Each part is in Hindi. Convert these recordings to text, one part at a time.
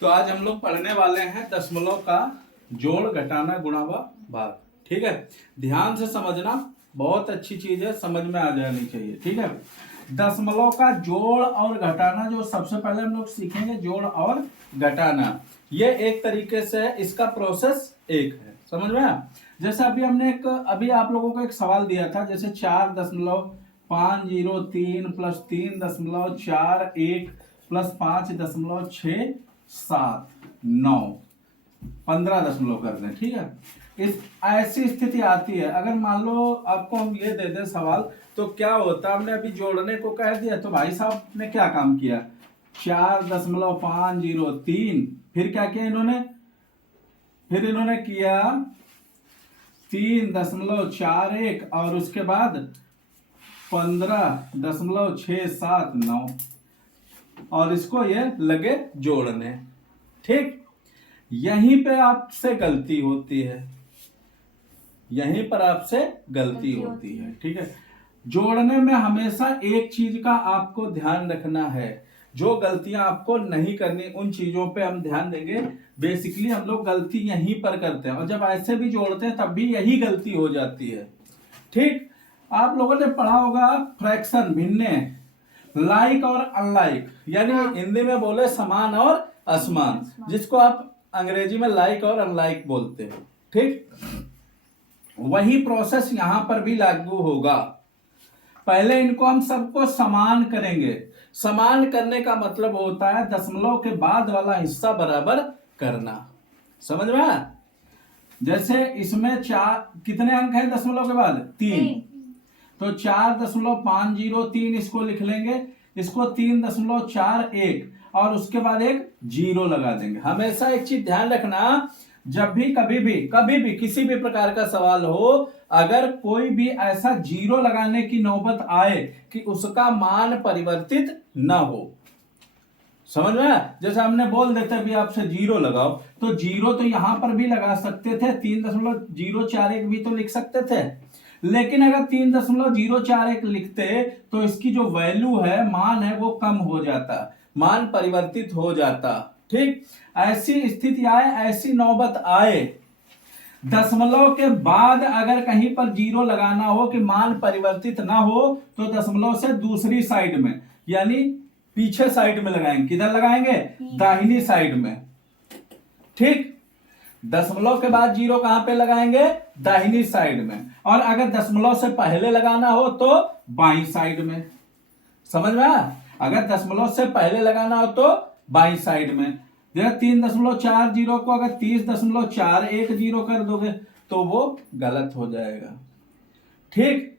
तो आज हम लोग पढ़ने वाले हैं दशमलव का जोड़ घटाना गुणा व भाग। ठीक है, ध्यान से समझना, बहुत अच्छी चीज है, समझ में आ जानी चाहिए। ठीक है, दशमलव का जोड़ और घटाना जो सबसे पहले हम लोग सीखेंगे, जोड़ और घटाना, ये एक तरीके से इसका प्रोसेस एक है। समझ में आया? जैसे अभी आप लोगों को एक सवाल दिया था, जैसे 4.503 प्लस 3.41 प्लस 5.679 15 कर दें। ठीक है, इस ऐसी स्थिति आती है। अगर मान लो आपको हम ये दे दें सवाल, तो क्या होता, हमने अभी जोड़ने को कह दिया, तो भाई साहब ने क्या काम किया, 4.503, फिर क्या किया इन्होंने, फिर इन्होंने किया 3.41 और उसके बाद 15.679 और इसको ये लगे जोड़ने। ठीक, यहीं पे आपसे गलती होती है, यहीं पर आपसे गलती होती है। ठीक है, जोड़ने में हमेशा एक चीज का आपको ध्यान रखना है, जो गलतियां आपको नहीं करनी, उन चीजों पे हम ध्यान देंगे। बेसिकली हम लोग गलती यहीं पर करते हैं, और जब ऐसे भी जोड़ते हैं तब भी यही गलती हो जाती है। ठीक, आप लोगों ने पढ़ा होगा फ्रैक्शन, भिन्ने, लाइक और अनलाइक, यानी हिंदी में बोले समान और असमान, जिसको आप अंग्रेजी में लाइक और अनलाइक बोलते हो। ठीक, वही प्रोसेस यहां पर भी लागू होगा। पहले इनको हम सबको समान करेंगे। समान करने का मतलब होता है दशमलव के बाद वाला हिस्सा बराबर करना। समझ में आया? जैसे इसमें कितने अंक हैं दशमलव के बाद? 3, तो 4.503 इसको लिख लेंगे, इसको 3.41 और उसके बाद एक जीरो लगा देंगे। हमेशा एक चीज ध्यान रखना, जब भी कभी भी किसी भी प्रकार का सवाल हो, अगर कोई भी ऐसा जीरो लगाने की नौबत आए कि उसका मान परिवर्तित न हो, समझ में? जैसे हमने बोल देते भी आपसे जीरो लगाओ, तो जीरो तो यहां पर भी लगा सकते थे, 3.041 भी तो लिख सकते थे, लेकिन अगर 3.041 लिखते तो इसकी जो वैल्यू है, मान है, वो कम हो जाता, मान परिवर्तित हो जाता। ठीक, ऐसी स्थिति आए, ऐसी नौबत आए, दशमलव के बाद अगर कहीं पर जीरो लगाना हो कि मान परिवर्तित ना हो, तो दशमलव से दूसरी साइड में, यानी पीछे साइड में लगाएंगे। किधर लगाएंगे? दाहिनी साइड में। ठीक, दशमलव के बाद जीरो कहां पे लगाएंगे? दाहिनी साइड में। और अगर दशमलव से पहले लगाना हो तो बाईं साइड में। समझ में आया? अगर दशमलव से पहले लगाना हो तो बाईं साइड में। 3.40 को अगर 30.410 कर दोगे तो वो गलत हो जाएगा। ठीक,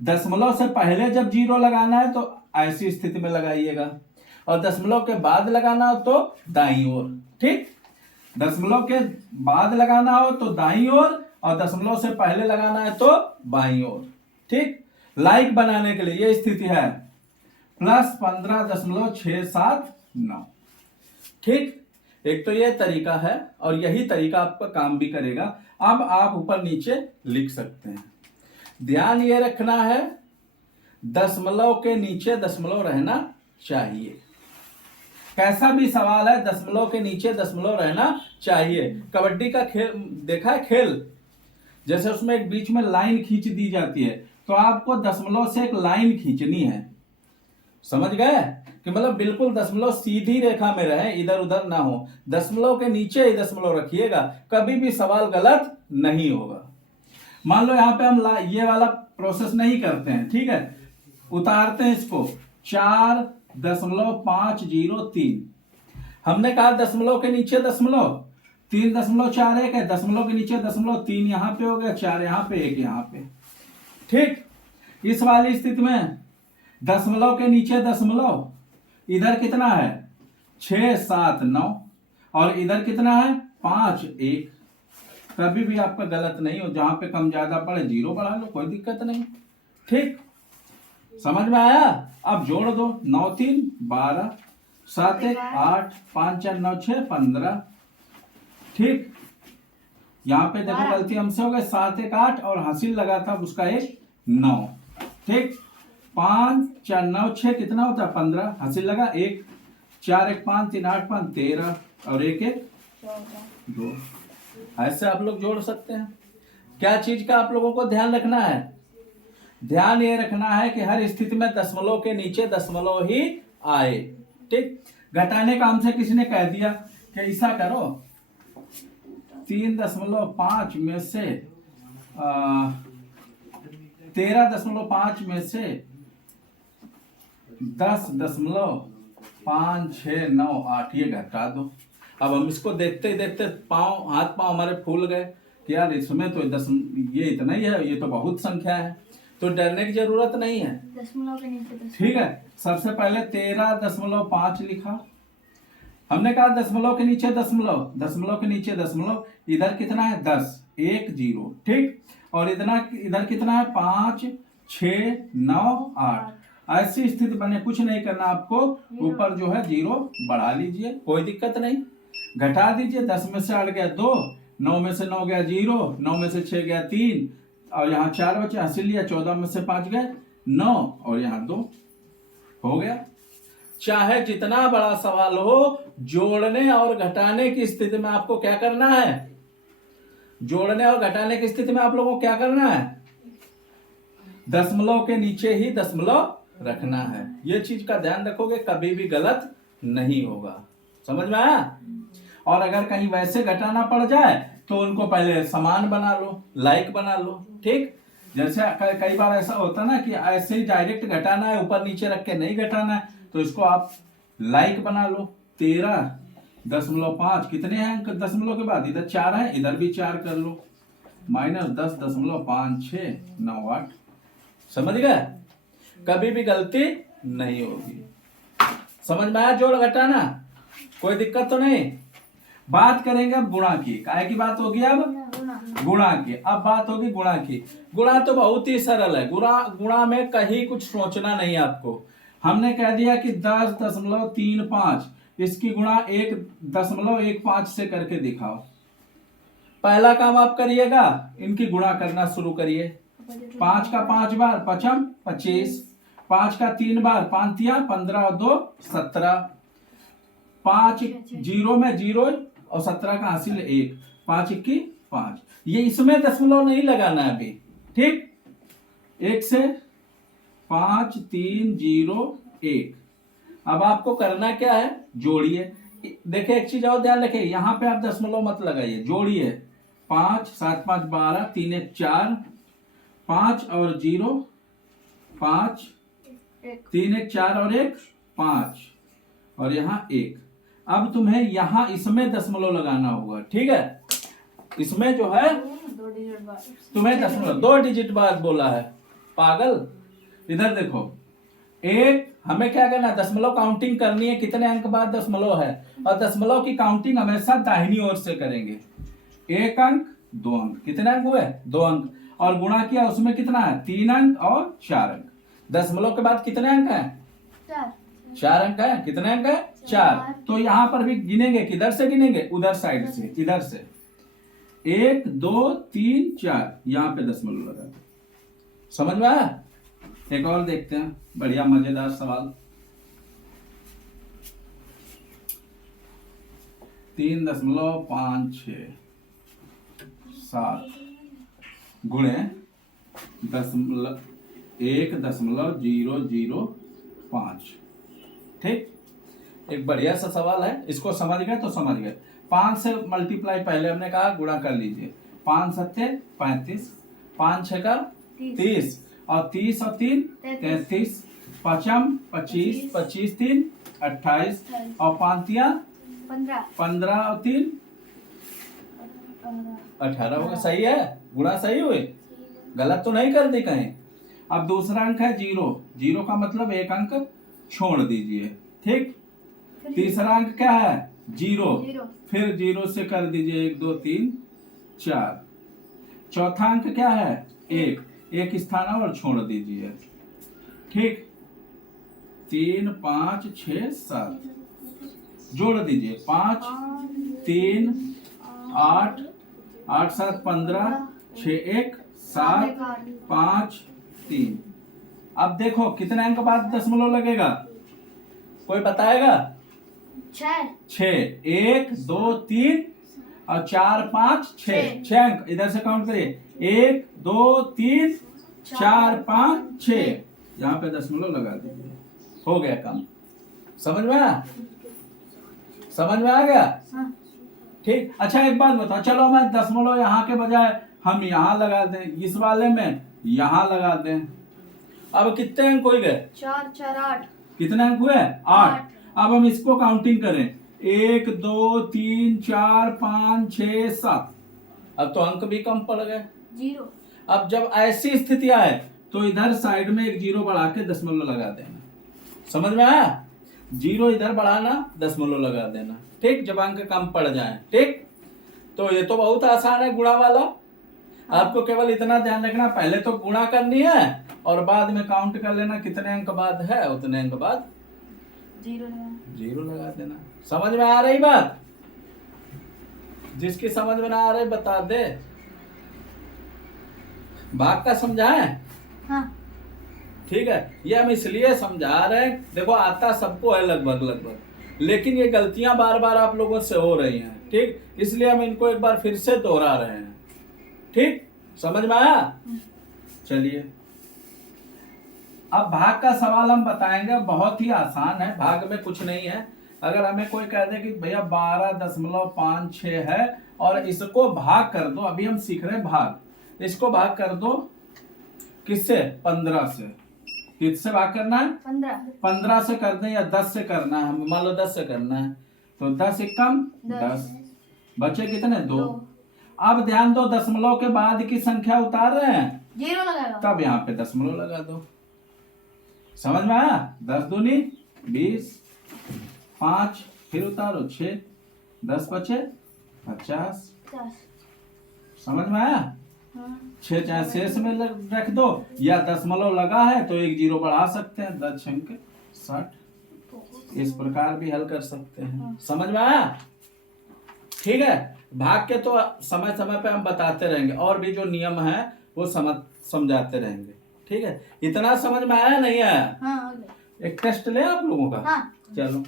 दशमलव से पहले जब जीरो लगाना है तो ऐसी स्थिति में लगाइएगा, और दशमलव के बाद लगाना हो तो दाईं ओर। ठीक, दशमलव के बाद लगाना हो तो दाईं ओर, और दशमलव से पहले लगाना है तो बाईं ओर। ठीक, लाइक बनाने के लिए ये स्थिति है, प्लस 15.679। ठीक, एक तो ये तरीका है, और यही तरीका आपका काम भी करेगा। अब आप ऊपर नीचे लिख सकते हैं। ध्यान ये रखना है, दशमलव के नीचे दशमलव रहना चाहिए। कैसा भी सवाल है, दशमलव के नीचे दशमलव रहना चाहिए। कबड्डी का खेल देखा है, खेल, जैसे उसमें एक बीच में लाइन खींच दी जाती है, तो आपको दशमलव से एक लाइन खींचनी है। समझ गए? कि मतलब बिल्कुल दशमलव सीधी रेखा में रहे, इधर उधर ना हो, दशमलव के नीचे ही दशमलव रखिएगा, कभी भी सवाल गलत नहीं होगा। मान लो यहां पे हम ये वाला प्रोसेस नहीं करते हैं। ठीक है, उतारते हैं इसको, 4.503, हमने कहा दशमलव के नीचे दशमलव, 3.41 है, दशमलव के नीचे दशमलव, 3 यहां पे हो गया, 4 यहां पे, 1 यहां पे। ठीक, इस वाली स्थिति में दशमलव के नीचे दशमलव, इधर कितना है? 679, और इधर कितना है? 5 1। कभी भी आपका गलत नहीं हो, जहां पे कम ज्यादा पड़े जीरो बढ़ा लो, कोई दिक्कत नहीं। ठीक, समझ में आया? अब जोड़ दो, 9 3 12, 7 1 8, 5 4 9 6 15। ठीक, यहां पे देखो गलती हमसे हो गई, 7 1 8 और हासिल लगा था उसका एक 9। ठीक, 5 4 9 6 कितना होता है? 15, हासिल लगा 1, 4 1 5 3 8 5 13 और 1 1 2। ऐसे आप लोग जोड़ सकते हैं। क्या चीज का आप लोगों को ध्यान रखना है? ध्यान ये रखना है कि हर स्थिति में दशमलव के नीचे दशमलव ही आए। ठीक। घटाने का हमसे किसी ने कह दिया कि ऐसा करो 3.5 में से 13.5 में से 10.569 ये घटा दो। अब हम इसको देखते देखते हाथ पांव हमारे फूल गए कि यार इसमें तो ये इतना ही है, ये तो बहुत संख्या है, तो डरने की जरूरत नहीं है। दशमलव के नीचे ठीक है। सबसे पहले 13.5 लिखा। हमने कहा दशमलव के नीचे दशमलव, दशमलव के नीचे दशमलव, इधर कितना है 10 1 0। ठीक। और इधर कितना है 5 6 9 8। ऐसी स्थिति बने, कुछ नहीं करना आपको, ऊपर जो है 0 बढ़ा लीजिए, कोई दिक्कत नहीं। घटा दीजिए, 10 में से 8 गया 2, 9 में से 9 गया 0, 9 में से 6 गया 3 और यहाँ 4 बचे, हंसी लिया, 14 में से 5 गए 9 और यहाँ 2 हो गया। चाहे जितना बड़ा सवाल हो, जोड़ने और घटाने की स्थिति में आपको क्या करना है? जोड़ने और घटाने की स्थिति में आप लोगों को क्या करना है? दशमलव के नीचे ही दशमलव रखना है। ये चीज का ध्यान रखोगे, कभी भी गलत नहीं होगा। समझ में आया? और अगर कहीं वैसे घटाना पड़ जाए तो उनको पहले समान बना लो, लाइक बना लो। ठीक। जैसे कई बार ऐसा होता ना कि ऐसे ही डायरेक्ट घटाना है, ऊपर नीचे रख के नहीं घटाना है, तो इसको आप लाइक बना लो। 13.5 कितने हैं अंक दशमलव के बाद? इधर 4 है, इधर भी 4 कर लो, -10.5698। समझ गए? कभी भी गलती नहीं होगी। समझ में आया? जोड़ घटाना कोई दिक्कत तो नहीं। बात करेंगे अब गुणा की। काहे की बात होगी? अब गुणा की। अब बात होगी गुणा की। गुणा तो बहुत ही सरल है। गुणा में कहीं कुछ सोचना नहीं आपको। हमने कह दिया कि 10.35, इसकी गुणा 1.15 से करके दिखाओ। पहला काम आप करिएगा, इनकी गुणा करना शुरू करिए। 5 का 5 बार 5 25, 5 का 3 बार 5 15 और 2 17, 5 0 में 0 और 17 का हासिल 1, 5 21 5। ये इसमें दशमलव नहीं लगाना है अभी। ठीक। 1 से 5 3 0 1। अब आपको करना क्या है? जोड़िए। देखिए एक चीज और ध्यान रखिए, यहाँ पे आप दशमलव मत लगाइए, जोड़िए। 5 7 5 12, 3 1 4, 5 और 0 5, 3 1 4 और 1 5 और यहाँ 1। अब तुम्हें यहाँ इसमें दशमलव लगाना होगा। ठीक है। इसमें जो है तुम्हें दशमलव 2 डिजिट बाद बोला है, पागल। इधर देखो, एक हमें क्या करना है? दशमलव काउंटिंग करनी है, कितने अंक बाद दशमलव है, और दशमलव की काउंटिंग हमेशा दाहिनी ओर से करेंगे। 1 अंक 2 अंक, कितने अंक हुए? 2 अंक। और गुणा किया, उसमें कितना है? 3 अंक और 4 अंक। दशमलव के बाद कितने अंक है? 4 अंक है। कितने अंक है? 4। तो यहां पर भी गिनेंगे, किधर से गिनेंगे? उधर साइड से, इधर से। 1 2 3 4, यहां पे दशमलव लगा। समझ में आया? एक और देखते हैं, बढ़िया मजेदार सवाल। 3.56 गुणे 1.005। ठीक। एक बढ़िया सा सवाल है, इसको समझ गए तो समझ गए। 5 से मल्टीप्लाई पहले हमने कहा गुणा कर लीजिए। 5 7 35, 5 6 का 30 और 30 और 3 33, 5 25, 25 3 28 और 5 15 और 3 18 होगा। सही है? गुणा सही हुए, गलत तो नहीं कर दी कहीं। अब दूसरा अंक है 0। 0 का मतलब 1 अंक छोड़ दीजिए। ठीक। तीसरा अंक क्या है? 0। फिर 0 से कर दीजिए 1 2 3 4। चौथा अंक क्या है? 1 स्थान और छोड़ दीजिए। ठीक। 3 5 6 7 जोड़ दीजिए। 5 3 8 8 7 15, 6 1 7 5 3। अब देखो कितने अंक बाद दशमलव लगेगा? कोई बताएगा? छह। 6, 1 2 3 और 4 5 6, 6 अंक इधर से काउंट करिए। 1 2 3 4 5 6, यहाँ पे दशमलव लगा दीजिए, हो गया काम। समझ में आया? समझ में आ गया? हाँ। ठीक। अच्छा एक बात बताओ, चलो मैं दशमलव यहाँ के बजाय हम यहाँ लगा दें, इस वाले में यहाँ लगा दें। अब कितने अंक हो गए? 4 4 8। कितने अंक हुए? 8। अब हम इसको काउंटिंग करें, 1 2 3 4 5 6 7। अब तो अंक भी कम पड़ गए, 0। अब जब ऐसी स्थिति आए तो इधर साइड में एक 0 बढ़ा के दशमलव लगा देना। समझ में आया? 0 इधर बढ़ाना, दशमलव लगा देना। ठीक, जब अंक कम पड़ जाए। ठीक, तो ये तो बहुत आसान है गुणा वाला। आपको केवल इतना ध्यान रखना, पहले तो गुणा करनी है और बाद में काउंट कर लेना कितने अंक बाद है, उतने अंक बाद 0 लगा देना। समझ में आ रही बात? जिसकी समझ में ना आ रही बता दे। भाग का समझाएं? हाँ। ठीक है, ये हम इसलिए समझा रहे हैं, देखो आता सबको है लगभग, लेकिन ये गलतियां बार बार आप लोगों से हो रही हैं। ठीक, इसलिए हम इनको एक बार फिर से दोहरा रहे हैं। ठीक, समझ में आया? चलिए अब भाग का सवाल हम बताएंगे, बहुत ही आसान है, भाग में कुछ नहीं है। अगर हमें कोई कह दे कि भैया 12.56 है और इसको भाग कर दो, अभी हम सीख रहे हैं भाग, इसको भाग कर दो किससे? 15 से। किससे भाग करना है? 15 से कर दें या 10 से करना है? हम मान लो 10 से करना है, तो 10 एकम 10, बचे कितने? 2। अब ध्यान दो, दशमलव के बाद की संख्या उतार रहे हैं, 0 लगाएगा, तब यहाँ पे दशमलव लगा दो। समझ में आया? 10 दूनी 20, 5 फिर उतारो 6, 10 बचे 50। समझ में आया? 6 चाहे शेष में रख दो, या दशमलव लगा है तो एक 0 बढ़ा सकते हैं, 10 छंक 60। इस प्रकार भी हल कर सकते हैं। समझ में आया? ठीक है, भाग के तो समय समय पे हम बताते रहेंगे और भी जो नियम है वो समझाते रहेंगे। ठीक है, इतना समझ में आया नहीं आया? हाँ। एक टेस्ट ले आप लोगों का। हाँ। चलो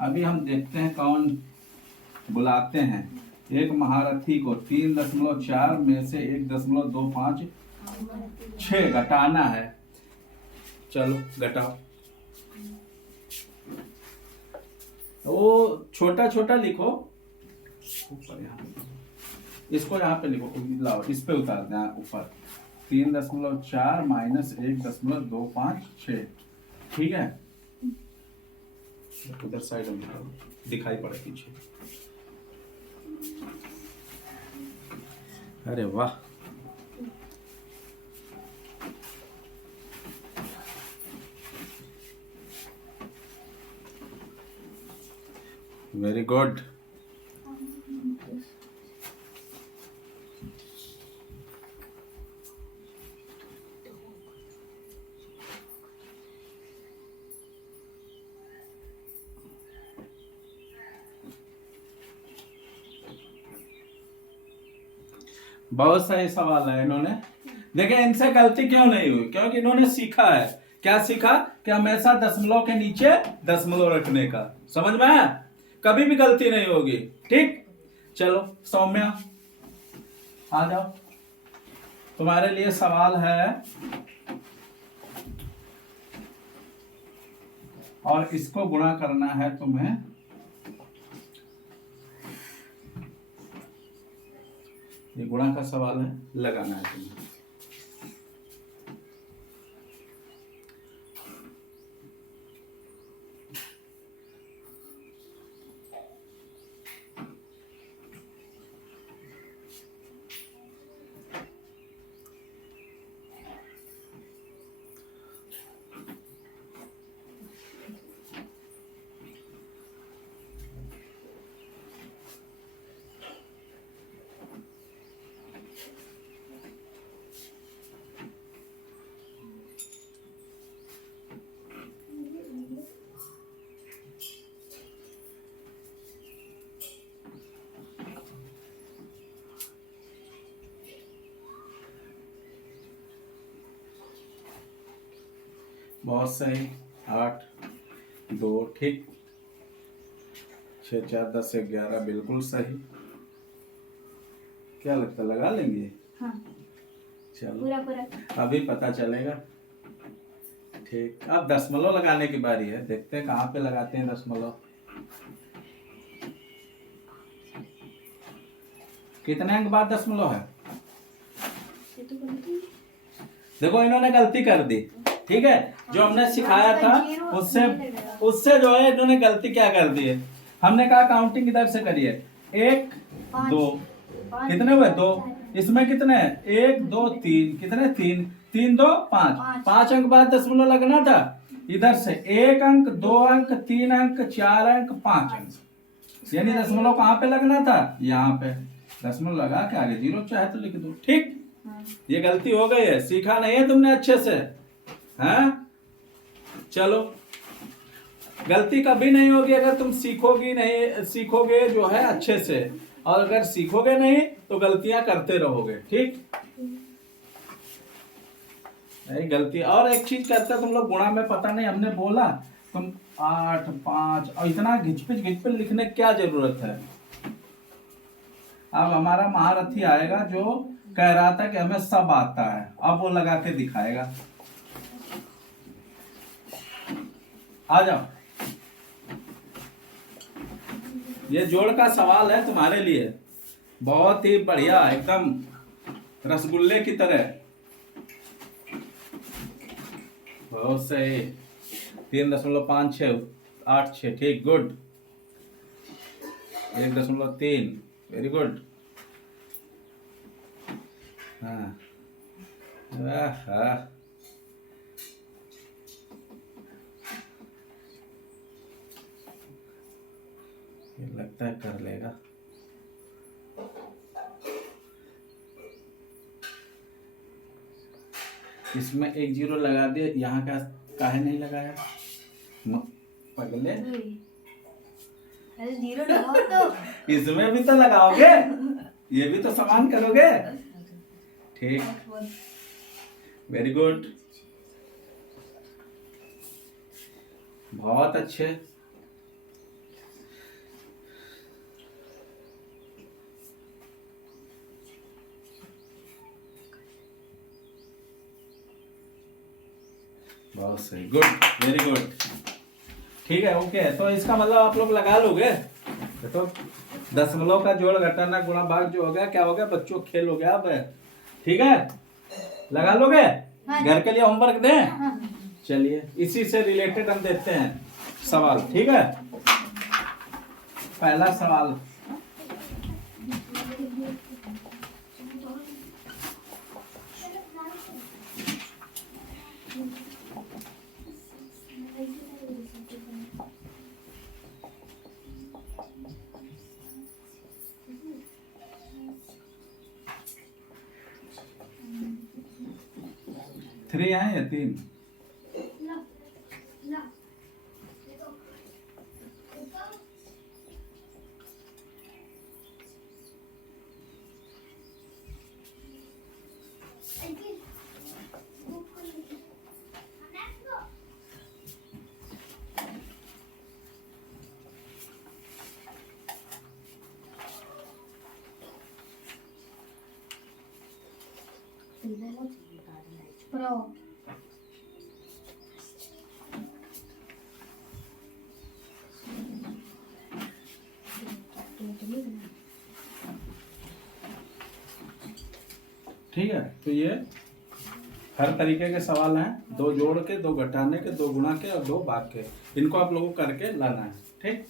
अभी हम देखते हैं कौन बुलाते हैं एक महारथी को। 3.4 में से 1.256 घटाना है। चलो घटाओ, वो छोटा छोटा लिखो ऊपर, यहाँ इसको यहाँ पे लिखो, लाओ इस पे उतार दें ऊपर। 3.4 माइनस 1.256। ठीक है, उधर साइड में दिखाई पड़े पीछे। अरे वाह, वेरी गुड। बहुत सही सवाल है। इन्होंने देखे, इनसे गलती क्यों नहीं हुई? क्योंकि इन्होंने सीखा है। क्या सीखा? कि हमेशा दशमलव के नीचे दशमलव रखने का। समझ में आया? कभी भी गलती नहीं होगी। ठीक, चलो सौम्या आ जाओ, तुम्हारे लिए सवाल है और इसको गुणा करना है तुम्हें। ये गुणा का सवाल है, लगाना है तुम्हें। बहुत सही, 8 2। ठीक, 6 4 10 11 बिल्कुल सही। क्या लगता है लगा लेंगे? हाँ। चलो पूरा पूरा अभी पता चलेगा। ठीक, अब दशमलव लगाने की बारी है। देखते हैं कहाँ पे लगाते हैं दशमलव। कितने अंक बाद दशमलव है? ये तो गलती है। देखो इन्होंने गलती कर दी। ठीक है, जो हमने सिखाया था उससे उससे जो है इन्होंने गलती क्या कर दी है। हमने कहा काउंटिंग इधर से करिए। 1 2 कितने हुए? 2। इसमें कितने हैं? 1 2 3। कितने? 3 3 2 5। 5 अंक बाद दशमलव लगना था। इधर से 1 अंक 2 अंक 3 अंक 4 अंक 5 अंक। यानी दशमलव कहाँ पे लगना था? यहाँ पे। दशमलव लगा के आगे 0 चाहे तो लिख दो। ठीक, ये गलती हो गई है। सीखा नहीं है तुमने अच्छे से? हैं? चलो, गलती कभी नहीं होगी अगर तुम सीखोगे जो है अच्छे से। और अगर सीखोगे नहीं तो गलतियां करते रहोगे। ठीक, नहीं गलती। और एक चीज करते तुम लोग गुणा में, पता नहीं हमने बोला तुम 8 5 और इतना घिचपिच लिखने की क्या जरूरत है। अब हमारा महारथी आएगा जो कह रहा था कि हमें सब आता है, अब वो लगा के दिखाएगा। आ जाओ, ये जोड़ का सवाल है तुम्हारे लिए। बहुत ही बढ़िया, एकदम रसगुल्ले की तरह। बहुत सही। 3.56 8 6। ठीक, गुड। 1.3 very good. हाँ, ये लगता है कर लेगा। इसमें 1 0 लगा दिया, यहाँ का काहे नहीं लगाया? पगले, अरे 0 लगाओ तो। इसमें भी तो लगाओगे, ये भी तो समान करोगे। ठीक, वेरी गुड, बहुत अच्छे। बहुत सही, गुड, वेरी गुड। ठीक है, ओके। तो इसका मतलब आप लोग लगा लोगे। तो दशमलव का जोड़ घटाना गुणा भाग जो हो गया, क्या हो गया बच्चों? खेल हो गया अब। ठीक है, लगा लोगे? हाँ। घर के लिए होमवर्क दें? हाँ। चलिए, इसी से रिलेटेड हम देखते हैं सवाल। ठीक है, पहला सवाल। थ्री है या 3? प्रो ठीक है, तो ये हर तरीके के सवाल हैं। 2 जोड़ के, 2 घटाने के, 2 गुणा के और 2 भाग के। इनको आप लोगों को करके लाना है। ठीक।